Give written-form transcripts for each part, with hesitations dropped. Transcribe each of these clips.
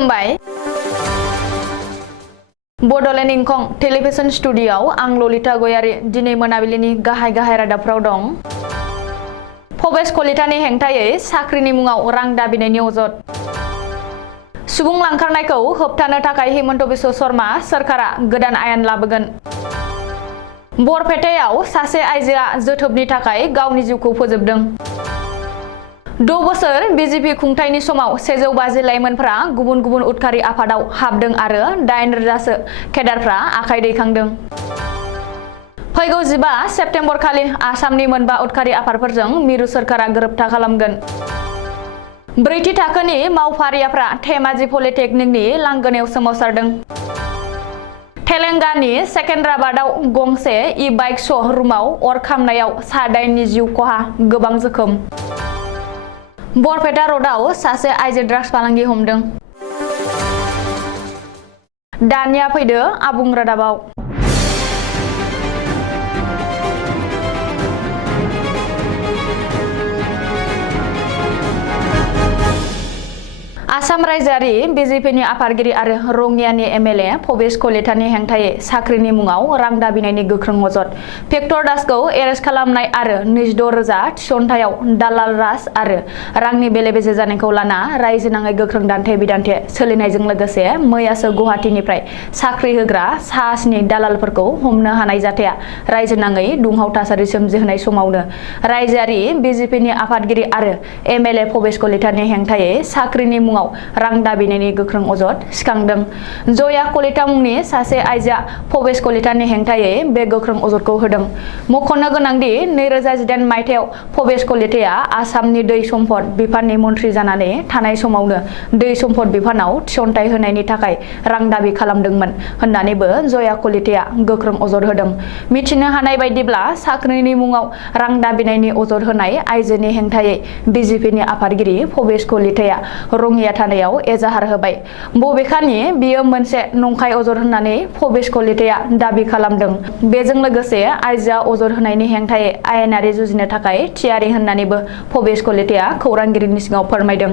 खुलुमबाय बड'लेण्ड इंखं टेलिभिजन स्टुडिय'आव आं ललिता गयारी दिनै मोनाबिलिनि गाहाय रादाबफ्राव दं। भबेस कलितानि हेंथायै साख्रिनि मुङाव रां दाबिनायनि अजद। सुबुं लांखारनायखौ होबथानो थाखाय हिमन्त बिश्व शर्मा सरकारा गोदान आयेन लाबोगोन। बरपेटायाव सासे आइजोआ जोथोबनि थाखाय गावनि जिउखौ फोजोबदों। 6 बोसोर बीजेपी खुंथायनि समाव 150 लाइमोनफोरा गुबुन गुबुन उदखारि आफादाव हाबदों आरो 8,000 सो केडारफ्रा आखाइ दैखांदों। फैगौ 15 सेप्तेम्बर खालि आसामनि मोनबा उदखारि आफादफोरजों मिरु सरकारा गोरोबथा खालामगोन। 4थि थाखोनि मावफारियाफ्रा धेमाजि पलिटेकनिकनि लांगोनायाव सोमावसारदों। तेलेंगानानि सेकेन्ड्राबादाव गंसे ई-बाइक श'रुमाव अर खामनायाव सा 8नि जिउ खहा, गोबां जोखोम। बरपेटा र'डआव सासे आइजो ड्राग्स फालांगि हमदों। दानिया फैदो आबुं रादाबाव। आसाम रायजोआरि बीजेपीनि आफादगिरि आरो रङियानि एमएलए भबेस कलितानि हेंथायै साख्रिनि मुङाव रां दाबिनायनि गोख्रों अजद। भेक्टर दासखौ एरेस्ट खालामनाय आरो 26,000 थिसनथायाव दालाल राज आरो रांनि बेले-बेजे जानायखौ लाना रायजोनाङै गोख्रों दान्थे-बिदान्थे सोलिनायजों लोगोसे मैयासो गुवाहाटीनिफ्राय साख्रि होग्रा सा 7 दालालफोरखौ हमनो हानाय जाथाया रायजोनाङै दुंहाव थासारि सोमजिहोनाय समावनो रायजोआरि बीजेपीनि आफादगिरि आरो एमएलए भबेस कलितानि हेंथायै साख्रिनि मुङाव रां दाबिनायनि गोख्रों अजद सिखांदों। जया कलिता मुंनि सासे आइजोआ भबेस कलितानि हेंथायै बे गोख्रों अजदखौ होदों। मख'नो गोनांदि 2018 मायथाइयाव भबेस कलिताया आसामनि दै सम्पद बिफाननि मन्थ्रि जानानै थानाय समावनो दै सम्पद बिफानाव थिसनथाइ होनायनि थाखाय रां दाबि खालामदोंमोन होननानैबो जया कलिताया गोख्रों अजद होदों। मिथिनो हानाय बायदिब्ला साख्रिनि मुङाव रां दाबिनायनि अजद होनाय आइजोनि हेंथायै बीजेपीनि आफादगिरि भबेस कलिताया रङिया थानायाव एजाहार होबाय। बबेखानि बियो मोनसे नंखाय अजद होननानै भबेस कलिताया दाबि खालामदों। बेजों लोगोसे आइजोआ अजद होनायनि हेंथायै आयेनारि जुजिनो थाखाय थियारि होननानैबो भबेस कलिताया खौरांगिरिनि सिगाङाव फोरमायदों।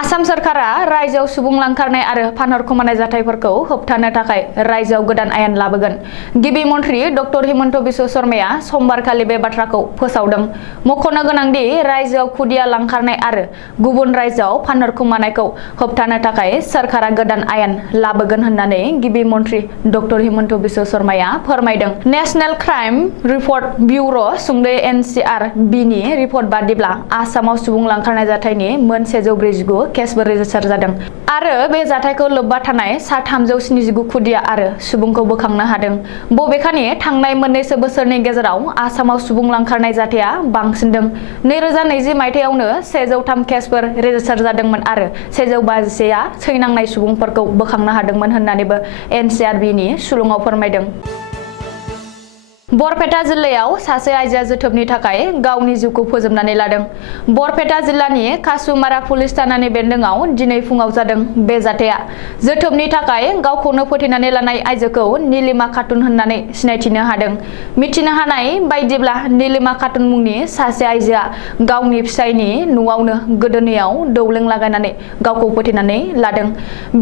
आसाम सरकारा रायजोआव सुबुं लांखारनाय आरो फानहरखोमानाय जाथायफोरखौ होबथानो थाखाय रायजोआव गोदान आयेन लाबोगोन। गिबि मन्थ्रि डक्टर हिमन्त बिश्व शर्माया समबारखालि बे बाथ्राखौ फोसावदों। मख'नो गोनांदि रायजोआव खुदिया लांखारनाय आरो गुबुन रायजोआव फानहरखोमानायखौ होबथानो थाखाय सरकारा गोदान आयेन लाबोगोन होननानै गिबि मन्थ्रि डक्टर हिमन्त बिश्व शर्माया फोरमायदों। नेशनेल क्राइम रिपर्ट ब्युर' सुंद'यै NCRB नि रिपर्ट बादिब्ला आसामाव सुबुं लांखारनाय जाथायनि मोन 149 केसबो रेजिस्टार जादों आरो बे जाथायखौ लोब्बा थानाय सा 379 खुदिया आरो सुबुंखौ बोखांनो हादों। बबेखानि थांनाय मोननैसो बोसोरनि गेजेराव आसामाव सुबुं लांखारनाय जाथाया बांसिनदों। 2020 मायथाइयावनो 103 केसफोर रेजिस्टार जादोंमोन आरो 151आ थैनांनाय सुबुंफोरखौ बोखांनो हादोंमोन होननानैबो NCRB नि सुलुङाव फोरमायदों। बरपेटा जिल्लायाव सासे आइजोआ जोथोबनि थाखाय गावनि जिउखौ फोजोबनानै लादों। बरपेटा जिल्लानि कासुमारा पुलिस थानानि बेन्दोंआव दिनै फुङाव जादों बे जाथाया। जोथोबनि थाखाय गावखौनो फोथैनानै लानाय आइजोखौ नीलिमा खातुन होननानै सिनायथिनो हादों। मिथिनो हानाय बायदिब्ला नीलिमा खातुन मुंनि सासे आइजोआ गावनि फिसायनि न'आवनो गोदोनायाव दौलें लागायनानै गावखौ फोथैनानै लादों।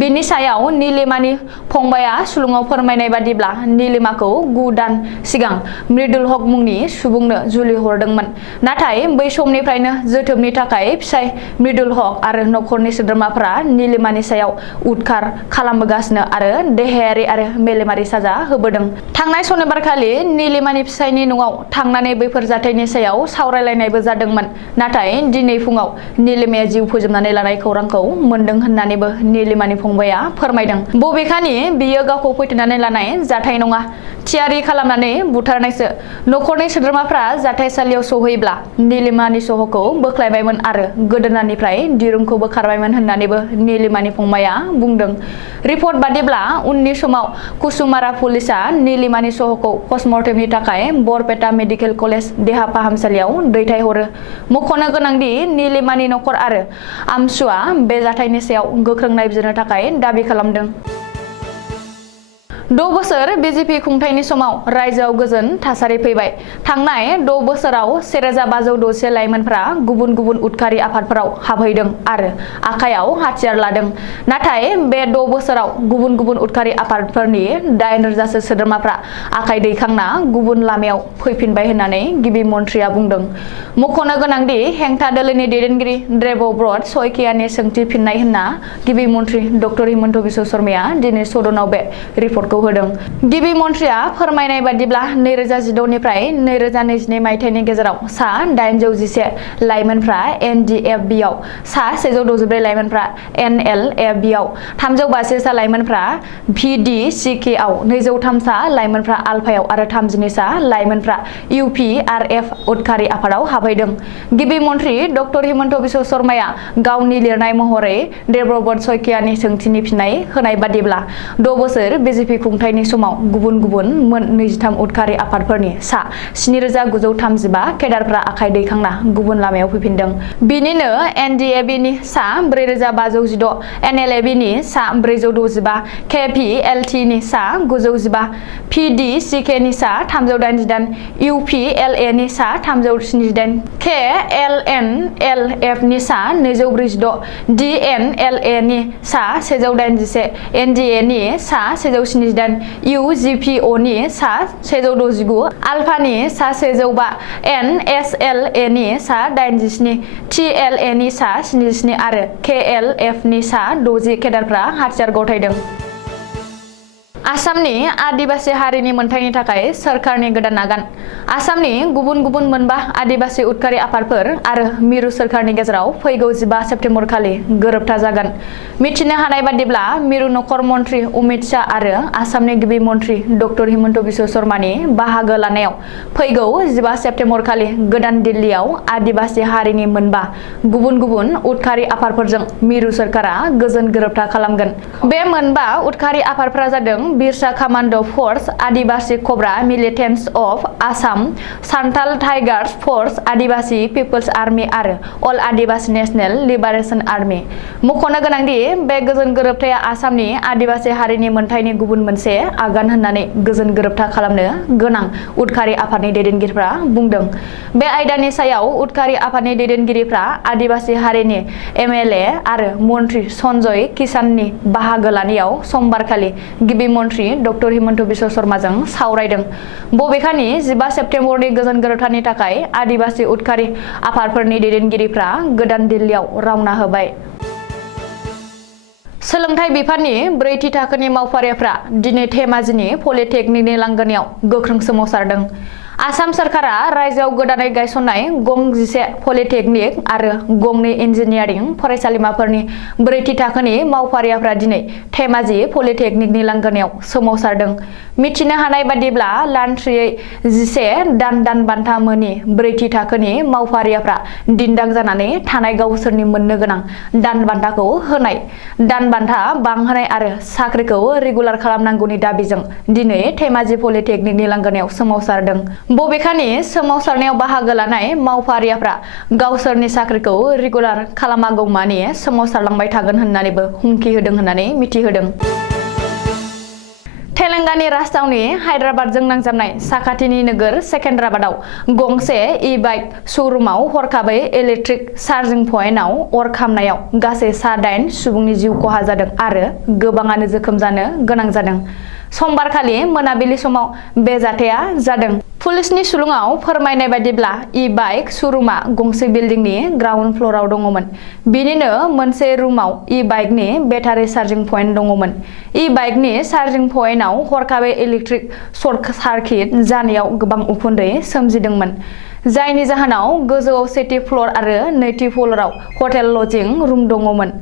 बिनि सायाव नीलिमानि फंबायआ सुलुङाव फोरमायनाय बादिब्ला नीलिमाखौ 9 दान सिगां मृदुल हक मुंनि सुबुंनो जुलि हरदोंमोन। नाथाय बै समनिफ्रायनो जोथोबनि थाखाय फिसाय मृदुल हक आरो नखरनि सोद्रोमाफोरा नीलिमानि सायाव उदखार खालामबोगासिनो आरो देहायारि आरो मेलेमारि साजा होबोदों। थांनाय सनिबारखालि नीलिमानि फिसायनि न'आव थांनानै बैफोर जाथायनि सायाव सावरायलायनायबो जादोंमोन। नाथाय दिनै फुङाव नीलिमाया जिउ फोजोबनानै लानाय खौरांखौ मोनदों होननानैबो नीलिमानि फंबायआ फोरमायदों। बबेखानि बियो गावखौ फोथैनानै लानाय जाथाय नङा, थियारि खालामनानै बुथारनायसो। नखरनि सोद्रोमाफ्रा जाथायसालियाव सौहैब्ला नीलिमानि सह'खौ बोख्लायबायमोन आरो गोदोनानिफ्राय दिरुंखौ बोखारबायमोन होननानैबो नीलिमानि फंबायआ बुंदों। रिपर्ट बादिब्ला उननि समाव कुसुमारा पुलिसआ नीलिमानि सह'खौ पस्टमर्टेमनि थाखाय बरपेटा मेडिकेल कलेज देहा फाहामसालियाव दैथायहरो। मख'नो गोनांदि नीलिमानि नखर आरो आमसुआ बे जाथायनि सायाव गोख्रों नायबिजिरनो थाखाय दाबि खालामदों। द' बोसोर बीजेपी खुंथायनि समाव रायजोआव गोजोन थासारि फैबाय। थांनाय 6 बोसोराव 1560 लाइमोनफ्रा गुबुन गुबुन उदखारि आफादफोराव हाबहैदों आरो आखायाव हाथियार लादों। नाथाय बे 6 बोसोराव गुबुन गुबुन उदखारि आफादफोरनि 8,000सो सोद्रोमाफ्रा आखाइ दैखांना गुबुन लामायाव फैफिनबाय होननानै गिबि मन्थ्रिया बुंदों। मख'नो गोनांदि हेंथा दोलोनि दैदेनगिरि देबब्रत शइकियानि सोंथि फिननाय होनना गिबि मन्थ्रि डक्टर हिमन्त बिश्व शर्माया दिनै सदनाव बे रिपर्टखौ होदों। गिबि मन्थ्रिया फोरमायनाय बादिब्ला 2016 निफ्राय 2022 मायथाइनि गेजेराव सा 811 लाइमोनफ्रा NDFB-आव, सा 164 लाइमोनफ्रा NLFB-आव, 382 सा लाइमोनफ्रा VDCK-आव, 203 सा लाइमोनफ्रा आलफायाव आरो 32 सा लाइमोनफ्रा UPRF उदखारि आफादाव हाबहैदों। गिबि मन्थ्रि डक्टर हिमन्त बिश्व शर्माया गावनि लिरनाय महरै देबब्रत शइकियानि सोंथिनि फिननाय होनाय बादिब्ला 6 बोसोर बीजेपी खुंथायनि समाव गुबुन गुबुन मोन 23 उदखारि आफादफोरनि सा 7,935 केडारफ्रा आखाइ दैखांना गुबुन लामायाव फैफिनदों। बिनिनो NDFB-नि सा 4,516, NLFB-नि सा 465, KPLT-नि सा 915, PDCK-नि सा 388, UPLA-नि सा 378, KLNLF-नि सा 246, DNLA-नि सा 181, NDA-नि सा 178, UGPO-नि सा 169, आलफानि सा 105, NSLA-नि सा 87, TLA-नि सा 77 आरो KLF-नि सा 60 केडारफ्रा हाथियार गथायदों। आसामनि आदिबासि हारिनि मोनथायनि थाखाय सोरखारनि गोदान आगान। आसामनि गुबुन गुबुन मोनबा आदिबासि उदखारि आफादफोर आरो मिरु सोरखारनि गेजेराव फैगौ 15 सेप्तेम्बर खालि गोरोबथा जागोन। मिथिनो हानाय बादिब्ला मिरु नखर मन्थ्रि अमित शाह आरो आसामनि गिबि मन्थ्रि डक्टर हिमन्त बिश्व शर्मानि बाहागो लानायाव फैगौ 15 सेप्तेम्बर खालि गोदान दिल्लीयाव आदिबासि हारिनि मोनबा गुबुन गुबुन उदखारि आफादफोरजों मिरु सोरखारा गोजोन गोरोबथा खालामगोन। बे मोनबा उदखारि आफादफोरा जादों बिरसा कमान्ड' फर्स, आदिबासि कब्रा मिलिटेन्ट्स अफ आसाम, सान्थाल टाइगार्स फर्स, आदिबासि पिपल्स आर्मी आरो अल आदिबासि नेशनेल लिबारेशन आर्मी। मख'नो गोनांदि बे गोजोन गोरोबथाया आसामनि आदिबासि हारिनि मोनथायनि गुबुन मोनसे आगान होननानै गोजोन गोरोबथा खालामनो गोनां उदखारि आफादनि दैदेनगिरिफ्रा बुंदों। बे आयदानि सायाव उदखारि आफादनि दैदेनगिरिफ्रा आदिबासि हारिनि MLA आरो मन्थ्रि सन्जय किसाननि बाहागो लानायाव समबारखालि गिबि मन्थ्रि डक्टर हिमन्त बिश्व शर्माजों सावरायदों। बबेखानि 15 सेप्तेम्बरनि गोजोन गोरोबथानि थाखाय आदिबासि उदखारि आफादफोरनि दैदेनगिरिफ्रा गोदान दिल्लीयाव रावना होबाय। सोलोंथाइ बिफाननि 4थि थाखोनि मावफारियाफ्रा दिनै धेमाजिनि पलिटेकनिकनि लांगोनायाव गोख्रों सोमावसारदों। आसाम सरकारा रायजोआव गोदानै गायसननाय गं 11 पलिटेकनिक आरो गंनै इन्जिनियारिं फरायसालिमाफोरनि 4थि थाखोनि मावफारियाफ्रा दिनै धेमाजि पलिटेकनिकनि लांगोनायाव सोमावसारदों। मिथिनो हानाय बादिब्ला लान्थ्रियै 11 दान बान्था मोनि 4थि थाखोनि मावफारियाफ्रा दिन्दां जानानै थानाय गावसोरनि मोननो गोनां दान बान्थाखौ होनाय, दान बान्था बांहोनाय आरो साख्रिखौ रेगुलार खालामनांगौनि दाबिजों दिनै धेमाजि पलिटेकनिकनि लांगोनायाव सोमावसारदों। बबेखानि सोमावसारनायाव बाहागो लानाय मावफारियाफ्रा गावसोरनि साख्रिखौ रेगुलार खालामागौमानि सोमावसारलांबाय थागोन होननानैबो हुमखि होदों होननानै मिथिहोदों। तेलेंगानानि राजधानी हायद्राबादजों नांजाबनाय साखाथिनि नोगोर सेकेन्ड्राबादआव गंसे ई-बाइक श'रुमाव हरखाबै इलेक्ट्रिक चार्जिं पइन्टआव अर खामनायाव गासै सा 8 सुबुंनि जिउ खहा जादों आरो गोबाङानो जोखोम जानो गोनां जादों। समबारखालि मोनाबिलि समाव बे जाथाया जादों। पुलिसनि सुलुङाव फोरमायनाय बादिब्ला ई-बाइक श'रुमा गंसे बिल्डिंनि ग्राउन्ड फ्ल'राव दङमोन। बिनिनो मोनसे रुमाव ई-बाइकनि बेटारि चार्जिं पइन्ट दङमोन। ई-बाइकनि चार्जिं पइन्टआव हरखाबै इलेक्ट्रिक सर्ट सार्किट जानायाव गोबां उखुन्दै सोमजिदोंमोन, जायनि जाहोनाव गोजौआव सेथि फ्ल'र आरो नैथि फ्ल'राव हटेल लजिं रुम दङमोन।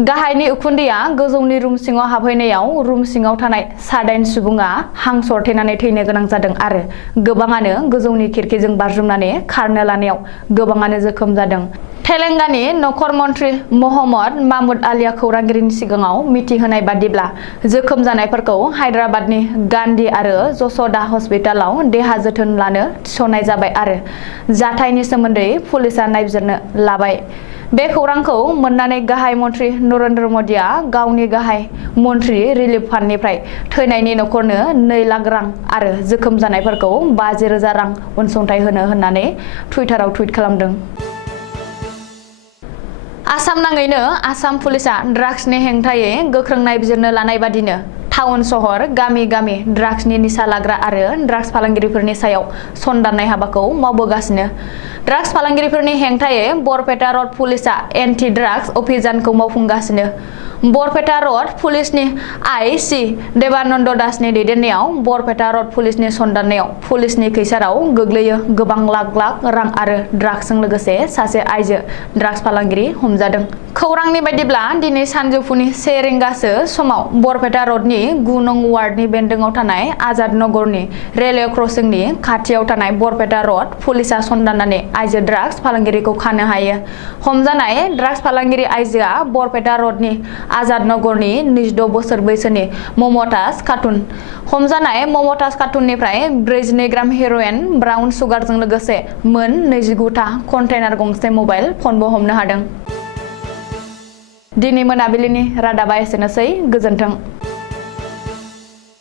गाहायनि उखुन्दैया गोजौनि रुम सिङाव हाबहैनायाव रुम सिङाव थानाय सा 8 सुबुङा हां सरथेनानै थैनो गोनां जादों आरो गोबाङानो गोजौनि खिरखिजों बारजुमनानै खारनो लानायाव गोबाङानो जोखोम जादों। तेलेंगानानि नखर मन्थ्रि महम्मद महमुद आलीआ खौरांगिरिनि सिगाङाव मिथिहोनाय बादिब्ला जोखोम जानायफोरखौ हायद्राबादनि गान्धी आरो जस'दा हस्पिटालाव देहा जोथोन लानो थिसननाय जाबाय आरो जाथायनि सोमोन्दै पुलिसआ नायबिजिरनो लाबाय। बे खौरांखौ मोननानै गाहाय मन्त्रि नरेन्द्र मदिया गावनि गाहाय मन्त्रि रिलिफ फान्डनिफ्राय थैनायनि नखरनो 2 लाख रां आरो जोखोम जानायफोरखौ 50,000 रां अनसुंथाइ होनो होननानै टुइटाराव टुइट खालामदों। आसाम नाङैनो आसाम पुलिसा ड्राग्सनि हेंथायै गोख्रों नायबिजिरनो लानाय बादिनो टाउन सहर गामि गामि ड्राग्सनि निसा लाग्रा आरो ड्राग्स फालांगिरिफोरनि सायाव सनदाननाय हाबाखौ मावबोगासिनो। ड्राग्स फालांगिरिफोरनि हेंथायै बरपेटा रड पुलिसा एन्टि ड्राग्स अभियानखौ मावफुंगासिनो। बरपेटा रड पुलिसनि आइ.सि. देबानन्द दासनि दैदेननायाव बरपेटा रड पुलिसनि सनदाननायाव पुलिसनि खैसाराव गोग्लैयो गोबां लाख लाख रां आरो ड्राग्सजों लोगोसे सासे आइजो ड्राग्स फालांगिरि हमजादों। खौरांनि बायदिब्ला दिनै सानजौफुनि 1 रिंगासो समाव बरपेटा रडनि 9 नं वार्डनि बेन्दोङाव थानाय आजाद नगरनि रेलवे क्रसिंनि खाथियाव थानाय बरपेटा रड पुलिसा सनदाननानै आइजो ड्राग्स फालांगिरिखौ खानो हायो। हमजानाय ड्राग्स फालांगिरि आइजोआ बरपेटा रडनि आजाद नगरनि 26 बोसोर बैसोनि ममताज खातुन। हमजानाय ममताज खातुननिफ्राय 42 ग्राम हेर'इन ब्राउन सुगारजों लोगोसे मोन 29 था कन्टेनार गंसे मबाइल फनबो हमनो हादों। दिनै मोनाबिलिनि रादाबा एसेनोसै। गोजोन्थों।